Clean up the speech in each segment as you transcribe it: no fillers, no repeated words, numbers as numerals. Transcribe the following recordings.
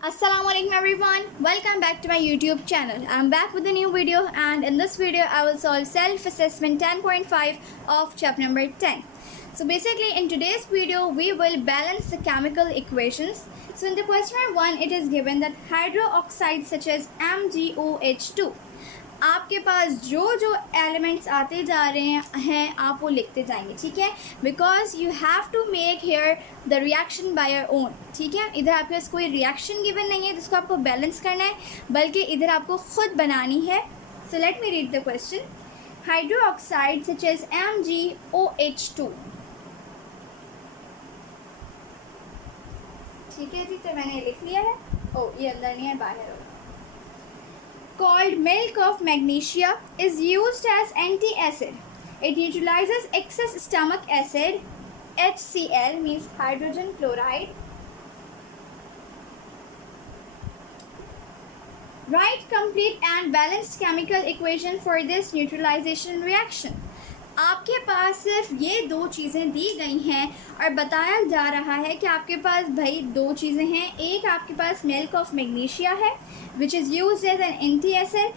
Assalamualaikum everyone, welcome back to my YouTube channel. I'm back with a new video, and in this video I will solve self-assessment 10.5 of chapter number 10. So basically in today's video we will balance the chemical equations. So in the question number 1 it is given that hydroxides such as MgOH2, आपके पास जो जो elements आते जा रहे हैं आप वो लिखते जाएंगे, ठीक है, because you have to make here the reaction by your own, ठीक है। इधर आपके पास कोई रिएक्शन गिवन नहीं है जिसको आपको बैलेंस करना है, बल्कि इधर आपको खुद बनानी है। So let me read the question. Hydroxide such as MgOH2, ठीक है जी, तो मैंने लिख लिया है। ओ ये अंदर नहीं है, बाहर होगा। Called milk of magnesia is used as anti-acid. It neutralizes excess stomach acid, HCl means hydrogen chloride. Write complete and balanced chemical equation for this neutralization reaction. आपके पास सिर्फ ये दो चीज़ें दी गई हैं और बताया जा रहा है कि आपके पास भाई दो चीज़ें हैं। एक आपके पास मिल्क ऑफ मैग्नीशिया है which is used as an anti acid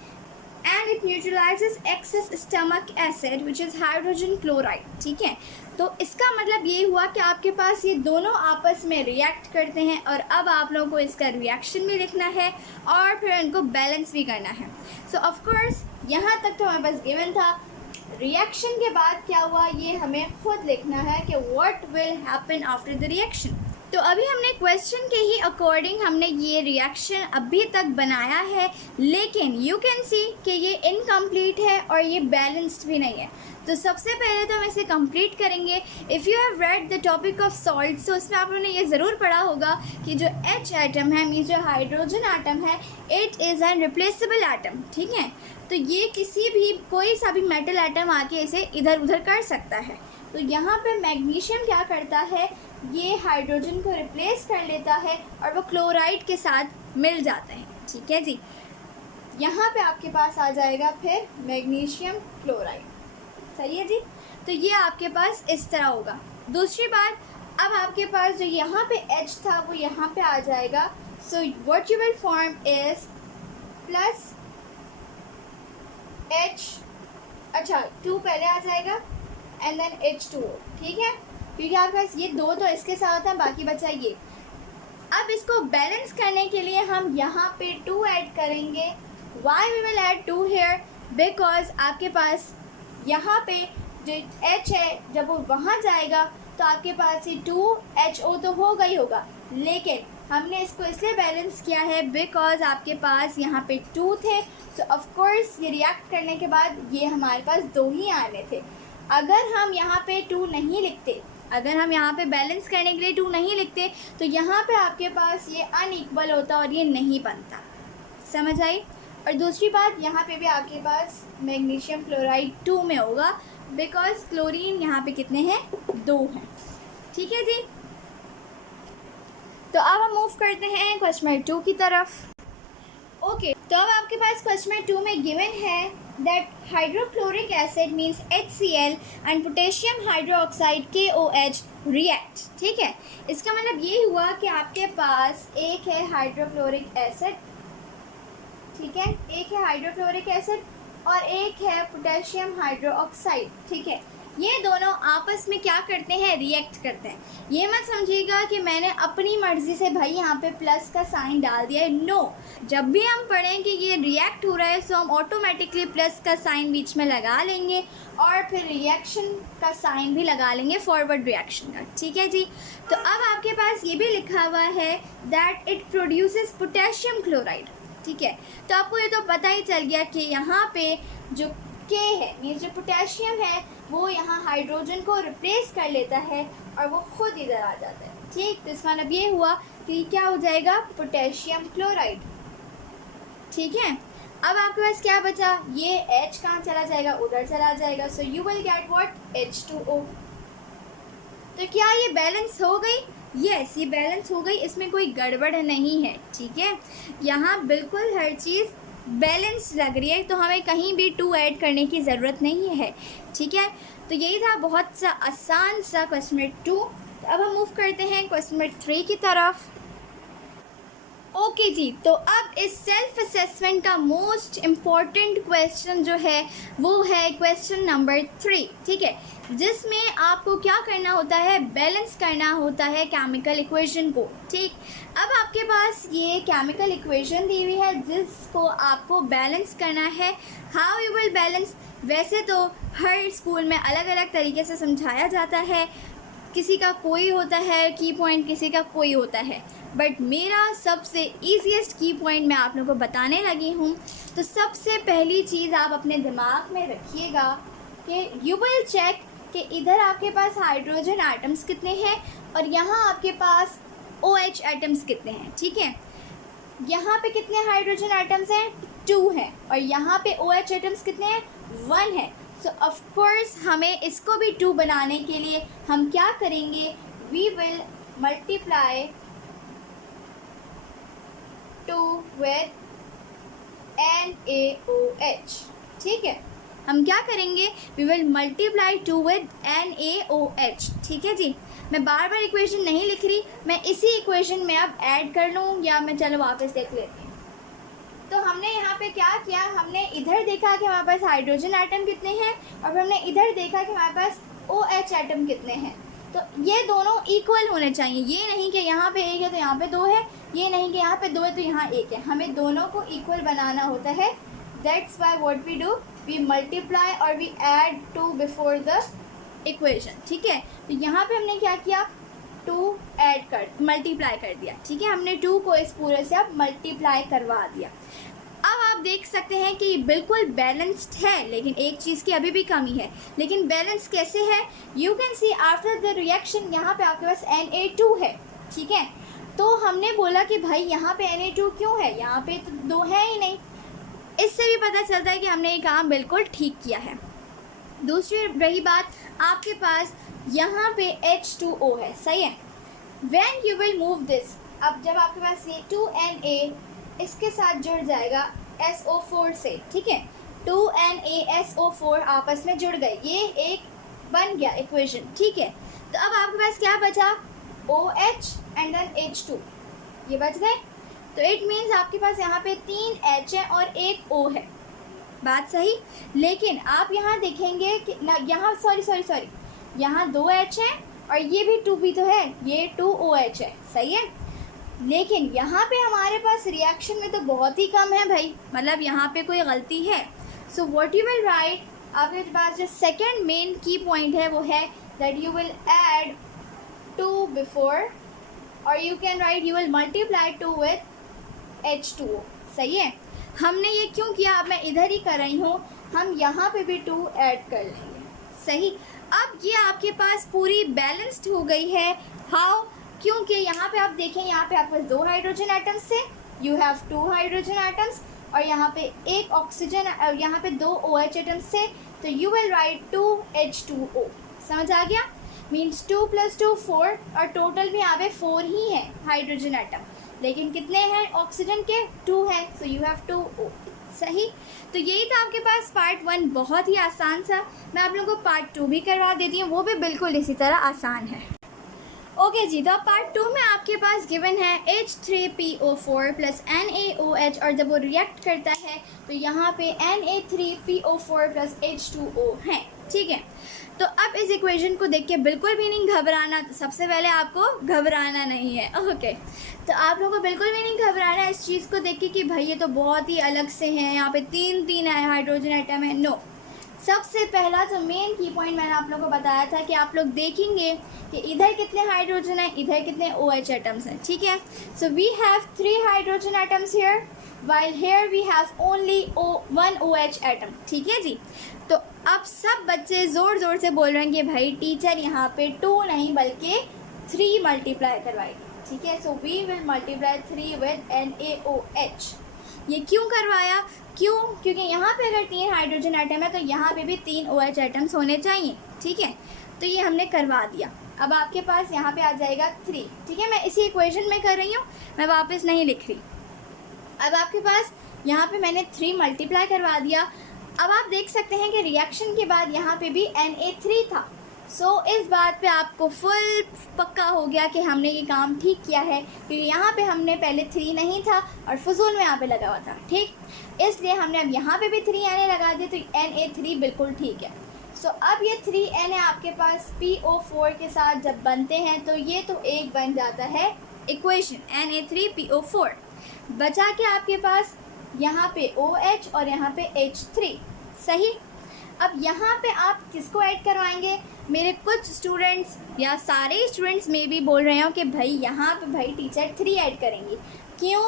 and it neutralizes excess stomach acid which is hydrogen chloride, ठीक है। तो इसका मतलब ये हुआ कि आपके पास ये दोनों आपस में रिएक्ट करते हैं और अब आप लोगों को इसका रिएक्शन भी लिखना है और फिर उनको बैलेंस भी करना है। सो ऑफकोर्स यहाँ तक तो हमारे पास गिवन था। रिएक्शन के बाद क्या हुआ ये हमें खुद लिखना है कि what will happen after the reaction. तो अभी हमने क्वेश्चन के ही अकॉर्डिंग हमने ये रिएक्शन अभी तक बनाया है, लेकिन यू कैन सी कि ये इनकम्प्लीट है और ये बैलेंस्ड भी नहीं है। तो सबसे पहले तो हम इसे कंप्लीट करेंगे। If you have read the topic of salts तो उसमें आप लोगों ने ये ज़रूर पढ़ा होगा कि जो H एटम है, मीन्स जो हाइड्रोजन एटम है, it is an replaceable atom, ठीक है। तो ये किसी भी कोई सा भी मेटल एटम आके इसे इधर उधर कर सकता है। तो यहाँ पे मैग्नीशियम क्या करता है, ये हाइड्रोजन को रिप्लेस कर लेता है और वो क्लोराइड के साथ मिल जाता है, ठीक है जी। यहाँ पे आपके पास आ जाएगा फिर मैग्नीशियम क्लोराइड, सही है जी। तो ये आपके पास इस तरह होगा। दूसरी बात, अब आपके पास जो यहाँ पे H था वो यहाँ पे आ जाएगा। So what you will form is plus H, अच्छा 2 पहले आ जाएगा एंड देन H2O, ठीक है, क्योंकि आपके पास ये दो तो इसके साथ है, बाकी बचा ये। अब इसको बैलेंस करने के लिए हम यहाँ पे 2 ऐड करेंगे। Why we will add 2 here, because आपके पास यहाँ पे जो H है जब वो वहाँ जाएगा तो आपके पास ये 2HO तो होगा ही होगा, लेकिन हमने इसको इसलिए बैलेंस किया है बिकॉज आपके पास यहाँ पे 2 थे। सो ऑफकोर्स ये रिएक्ट करने के बाद ये हमारे पास 2 ही आने थे। अगर हम यहाँ पे 2 नहीं लिखते, अगर हम यहाँ पे बैलेंस करने के लिए 2 नहीं लिखते तो यहाँ पे आपके पास ये अनइक्वल होता और ये नहीं बनता, समझ आई। और दूसरी बात, यहाँ पे भी आपके पास मैग्नीशियम क्लोराइड 2 में होगा बिकॉज क्लोरीन यहाँ पे कितने हैं, 2 हैं, ठीक है जी। तो अब हम मूव करते हैं क्वेश्चन नंबर 2 की तरफ। ओके, तो अब आपके पास क्वेश्चन नंबर 2 में गिवन है that hydrochloric acid means HCl and potassium hydroxide KOH react, ठीक है। इसका मतलब ये हुआ कि आपके पास एक है हाइड्रोक्लोरिक एसिड, ठीक है, एक है हाइड्रोक्लोरिक एसिड और एक है पोटेशियम हाइड्रोक्साइड, ठीक है। ये दोनों आपस में क्या करते हैं, रिएक्ट करते हैं। ये मत समझिएगा कि मैंने अपनी मर्ज़ी से भाई यहाँ पे प्लस का साइन डाल दिया है, नो। जब भी हम पढ़ें कि ये रिएक्ट हो रहा है तो हम ऑटोमेटिकली प्लस का साइन बीच में लगा लेंगे और फिर रिएक्शन का साइन भी लगा लेंगे, फॉरवर्ड रिएक्शन का, ठीक है जी। तो अब आपके पास ये भी लिखा हुआ है that it produces potassium chloride, ठीक है। तो आपको ये तो पता ही चल गया कि यहाँ पे जो K है, मीन्स जो पोटेशियम है वो यहाँ हाइड्रोजन को रिप्लेस कर लेता है और वो खुद इधर आ जाता है, ठीक। तो इसका मतलब ये हुआ कि क्या हो जाएगा, पोटेशियम क्लोराइड, ठीक है। अब आपके पास क्या बचा, ये H कहाँ चला जाएगा, उधर चला जाएगा। So you will get what, H2O। तो क्या ये बैलेंस हो गई, यस ये बैलेंस हो गई, इसमें कोई गड़बड़ नहीं है, ठीक है। यहाँ बिल्कुल हर चीज़ बैलेंस लग रही है, तो हमें कहीं भी 2 ऐड करने की ज़रूरत नहीं है, ठीक है। तो यही था बहुत सा आसान सा क्वेश्चन नंबर 2। तो अब हम मूव करते हैं क्वेश्चन नंबर 3 की तरफ। ओके जी, तो अब इस सेल्फ असेसमेंट का मोस्ट इम्पॉर्टेंट क्वेश्चन जो है वो है क्वेश्चन नंबर 3, ठीक है, जिसमें आपको क्या करना होता है, बैलेंस करना होता है केमिकल इक्वेशन को। ठीक, अब आपके पास ये केमिकल इक्वेशन दी हुई है जिसको आपको बैलेंस करना है। हाउ यू विल बैलेंस, वैसे तो हर स्कूल में अलग अलग तरीके से समझाया जाता है, किसी का कोई होता है की पॉइंट, किसी का कोई होता है, बट मेरा सबसे ईजीएस्ट की पॉइंट मैं आप लोगों को बताने लगी हूँ। तो सबसे पहली चीज़ आप अपने दिमाग में रखिएगा कि यू विल चेक कि इधर आपके पास हाइड्रोजन एटम्स कितने हैं और यहाँ आपके पास OH एटम्स कितने हैं। ठीक है, यहाँ पे कितने हाइड्रोजन एटम्स हैं, 2 हैं, और यहाँ पे OH एटम्स कितने हैं, 1 है। सो ऑफ कोर्स हमें इसको भी 2 बनाने के लिए हम क्या करेंगे, we will multiply 2 with NaOH। ठीक है, हम क्या करेंगे, we will multiply 2 with NaOH। ठीक है जी, मैं बार बार इक्वेशन नहीं लिख रही, मैं इसी इक्वेशन में अब ऐड कर लूँ, या मैं चलो वापस देख लेती हूँ। तो हमने यहाँ पे क्या किया, हमने इधर देखा कि हमारे पास हाइड्रोजन एटम कितने हैं और हमने इधर देखा कि हमारे पास OH एटम कितने हैं। तो ये दोनों इक्वल होने चाहिए, ये नहीं कि यहाँ पे 1 है तो यहाँ पे 2 है, ये नहीं कि यहाँ पे 2 है तो यहाँ 1 है, हमें दोनों को इक्वल बनाना होता है। That's why what we do, we multiply और we add 2 before the equation. ठीक है, तो यहाँ पे हमने क्या किया, 2 ऐड कर मल्टीप्लाई कर दिया। ठीक है, हमने 2 को इस पूरे से अब मल्टीप्लाई करवा दिया। अब आप देख सकते हैं कि बिल्कुल बैलेंस्ड है, लेकिन एक चीज़ की अभी भी कमी है। लेकिन बैलेंस कैसे है, you can see after the reaction यहाँ पे आपके पास Na2 है। ठीक है, तो हमने बोला कि भाई यहाँ पे Na2 क्यों है, यहाँ पे तो 2 है ही नहीं। इससे भी पता चलता है कि हमने ये काम बिल्कुल ठीक किया है। दूसरी रही बात, आपके पास यहाँ पे H2O है, सही है। When you will move this, अब जब आपके पास ये 2Na इसके साथ जुड़ जाएगा SO4 से, ठीक है, 2NaSO4 आपस में जुड़ गए, ये एक बन गया इक्वेशन। ठीक है, तो अब आपके पास क्या बचा, OH एंड देन H2, ये बच गए। तो इट मीन्स आपके पास यहाँ पे 3 H है और 1 O है, बात सही। लेकिन आप यहाँ देखेंगे कि ना, यहाँ सॉरी यहाँ 2 H है और ये भी 2 भी तो है, ये 2 OH है, सही है। लेकिन यहाँ पे हमारे पास रिएक्शन में तो बहुत ही कम है भाई, मतलब यहाँ पे कोई गलती है। So what you will write, आपके पास जो सेकंड मेन की पॉइंट है वो है that you will add 2 before, और you can write you will multiply 2 with H2O। सही है, हमने ये क्यों किया, अब मैं इधर ही कर रही हूँ, हम यहाँ पे भी 2 ऐड कर लेंगे। सही, अब ये आपके पास पूरी बैलेंस्ड हो गई है। हाउ, क्योंकि यहाँ पे आप देखें, यहाँ पे आपके पास 2 हाइड्रोजन एटम्स से, यू हैव 2 हाइड्रोजन एटम्स, और यहाँ पे 1 ऑक्सीजन, यहाँ पे 2 OH एटम्स से, तो यू विल राइट 2H2O। समझ आ गया, मीन्स 2 + 2 4, और टोटल भी यहाँ पे 4 ही है हाइड्रोजन एटम, लेकिन कितने हैं ऑक्सीजन के, 2 हैं, सो यू हैव 2O। सही, तो यही था आपके पास पार्ट 1, बहुत ही आसान सा। मैं आप लोगों को पार्ट 2 भी करवा देती हूँ, वो भी बिल्कुल इसी तरह आसान है। ओके जी, तो पार्ट 2 में आपके पास गिवन है H3PO4 + NaOH, और जब वो रिएक्ट करता है तो यहाँ पे Na3PO4 + H2O है। ठीक है, तो अब इस इक्वेशन को देख के बिल्कुल भी नहीं घबराना, तो सबसे पहले आपको घबराना नहीं है। ओके, तो आप लोगों को बिल्कुल भी नहीं घबराना है इस चीज़ को देख के कि भाई ये तो बहुत ही अलग से हैं, यहाँ पे 3 हाइड्रोजन एटम है। नो, सबसे पहला जो मेन की पॉइंट मैंने आप लोगों को बताया था कि आप लोग देखेंगे कि इधर कितने हाइड्रोजन है, इधर कितने OH एटम्स हैं। ठीक है, so we have 3 hydrogen atoms here, while here we have only 1 OH atom. ठीक है जी, तो अब सब बच्चे ज़ोर ज़ोर से बोल रहे हैं कि भाई टीचर यहाँ पे 2 नहीं बल्कि 3 मल्टीप्लाई करवाएगी। ठीक है, so we will multiply 3 with NaOH। ये क्यों करवाया, क्यों, क्योंकि यहाँ पे अगर 3 हाइड्रोजन एटम है तो यहाँ पे भी 3 OH एटम्स होने चाहिए। ठीक है, तो ये हमने करवा दिया। अब आपके पास यहाँ पे आ जाएगा 3। ठीक है, मैं इसी इक्वेशन में कर रही हूँ, मैं वापस नहीं लिख रही। अब आपके पास यहाँ पे मैंने 3 मल्टीप्लाई करवा दिया। अब आप देख सकते हैं कि रिएक्शन के बाद यहाँ पे भी Na3 था, इस बात पे आपको फुल पक्का हो गया कि हमने ये काम ठीक किया है, क्योंकि यहाँ पे हमने पहले 3 नहीं था और फजूल में यहाँ पे लगा हुआ था, ठीक। इसलिए हमने अब यहाँ पे भी 3 Na लगा दिए, तो Na3 बिल्कुल ठीक है। अब ये 3 Na आपके पास PO4 के साथ जब बनते हैं तो ये तो एक बन जाता है इक्वेशन Na3PO4। बचा के आपके पास यहाँ पे OH और यहाँ पे H3, सही। अब यहाँ पे आप किसको ऐड करवाएंगे? मेरे कुछ स्टूडेंट्स या सारे स्टूडेंट्स में भी बोल रहे हो कि भाई यहाँ पे भाई टीचर 3 ऐड करेंगी, क्यों?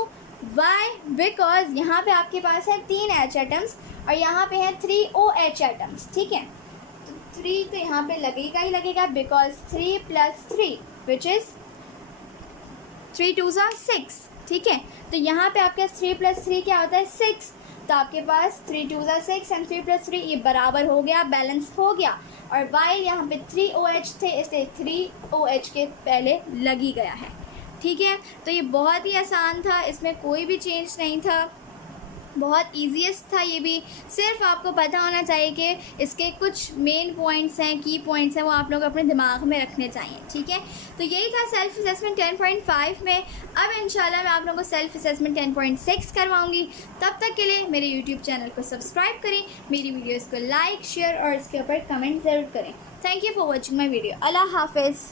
वाई? बिकॉज यहाँ पे आपके पास है 3 H एटम्स और यहाँ पे है 3 OH एटम्स, ठीक है। तो 3 तो यहाँ पे लगेगा ही लगेगा, बिकॉज 3 + 3 विच इज़ 3 2 6, ठीक है। तो यहाँ पे आपके 3 + 3 क्या होता है? 6। तो आपके पास 3 2 6 एंड 3 + 3 ये बराबर हो गया, बैलेंस हो गया। और वाइल यहाँ पे 3 OH थे, इसलिए 3 OH के पहले लग ही गया है, ठीक है। तो ये बहुत ही आसान था, इसमें कोई भी चेंज नहीं था, बहुत ईजीएस्ट था ये भी। सिर्फ आपको पता होना चाहिए कि इसके कुछ मेन पॉइंट्स हैं, की पॉइंट्स हैं, वो आप लोग अपने दिमाग में रखने चाहिए, ठीक है। तो यही था सेल्फ असेसमेंट 10.5 में। अब इंशाल्लाह मैं आप लोगों को सेल्फ असेसमेंट 10.6 करवाऊंगी। तब तक के लिए मेरे यूट्यूब चैनल को सब्सक्राइब करें, मेरी वीडियोज़ को लाइक, शेयर और इसके ऊपर कमेंट ज़रूर करें। Thank you for watching my video. Allah हाफिज़।